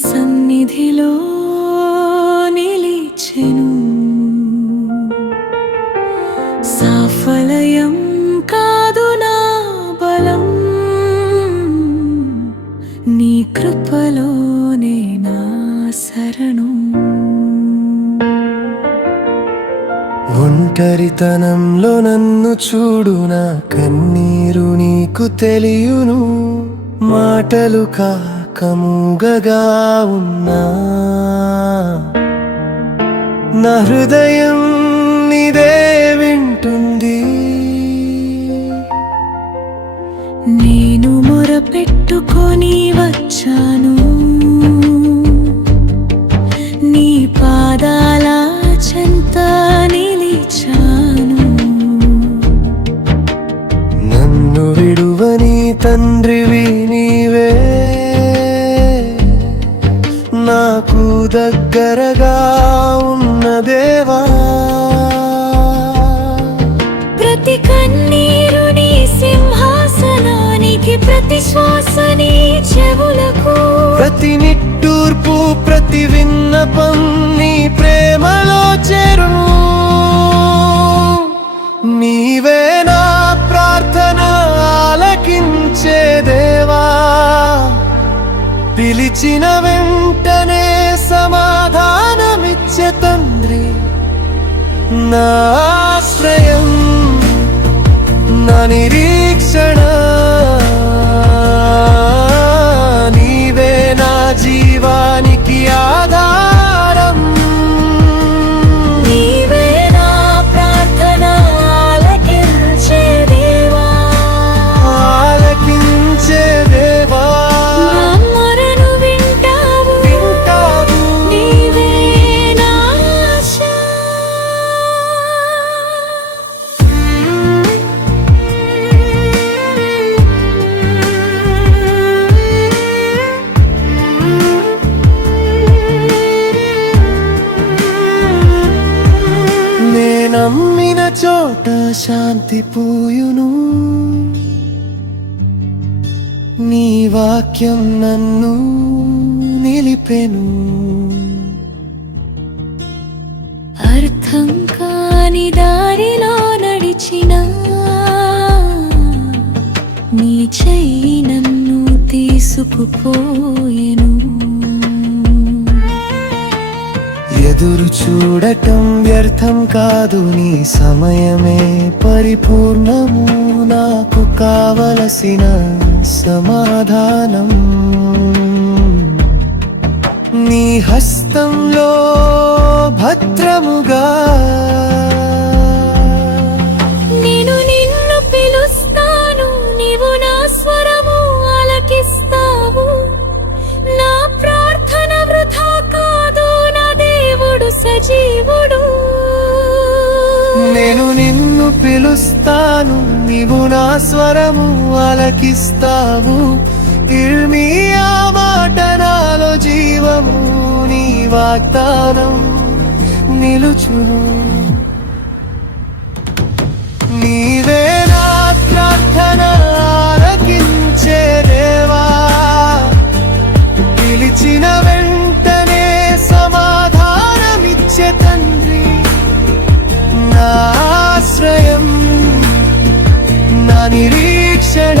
సన్నిధిలో నిలిచెను. సాఫల్యం కాదు నా బలం, నీ కృపలోనే నా శరణు. ఒంటరితనంలో నన్ను చూడు, నా కన్నీరు నీకు తెలియును. మాటలు కాక మూగగా ఉన్నా, నా హృదయం నీదే వింటుంది. నేను మొరపెట్టుకొని వచ్చాను, నీ పాదాల చెంత నిలిచాను. నన్ను విడువని తండ్రివి నీవే, నాకు దగ్గరగా ఉన్న దేవా. ప్రతి కన్నీరు నీ సింహాసనానికి, ప్రతి శ్వాస నీ చెవులకు, ప్రతి నిట్టూర్పు ప్రతి విన్నపం నీ ప్రేమలో చేరును. నీవే నా ప్రార్థన ఆలకించే దేవా, పిలిచిన వెంటనే సమాధానమిచ్చే తండ్రి. నా ఆశ్రయం, నా నిరీక్షణ నీవే, నా జీవానికి ఆధారం. నీవే నా ప్రార్థన ఆలకించే దేవా, ఆలకించే దేవా. నా మొరను వింటావు, నీవే నా ఆశ. నమ్మిన చోట శాంతి పూయును, నీ వాక్యం నన్ను నిలిపెను. అర్థం కాని దారిలో నడిచిన, నీ చెయ్యి నన్ను తీసుకుపోయెను. ఎదురు చూడటం వ్యర్థం కాదు, నీ సమయమే పరిపూర్ణము. నాకు కావలసిన సమాధానం నీ హస్తంలో భద్రముగా. నేను నిన్ను పిలుస్తాను, నీవు నా స్వరము ఆలకిస్తావు. నా ప్రార్థన వృథా కాదు, నా దేవుడు సజీవుడు. నేను నిన్ను పిలుస్తాను, నీవు నా స్వరము ఆలకిస్తావు. ఇర్మియా మాట నాలో జీవము, నీ వాగ్దానం నిలుచును. నీవే నా ప్రార్థన ఆలకించే దేవా, పిలిచిన వెంటనే సమాధానమిచ్చే తండ్రి. నా ఆశ్రయం, నా నిరీక్షణ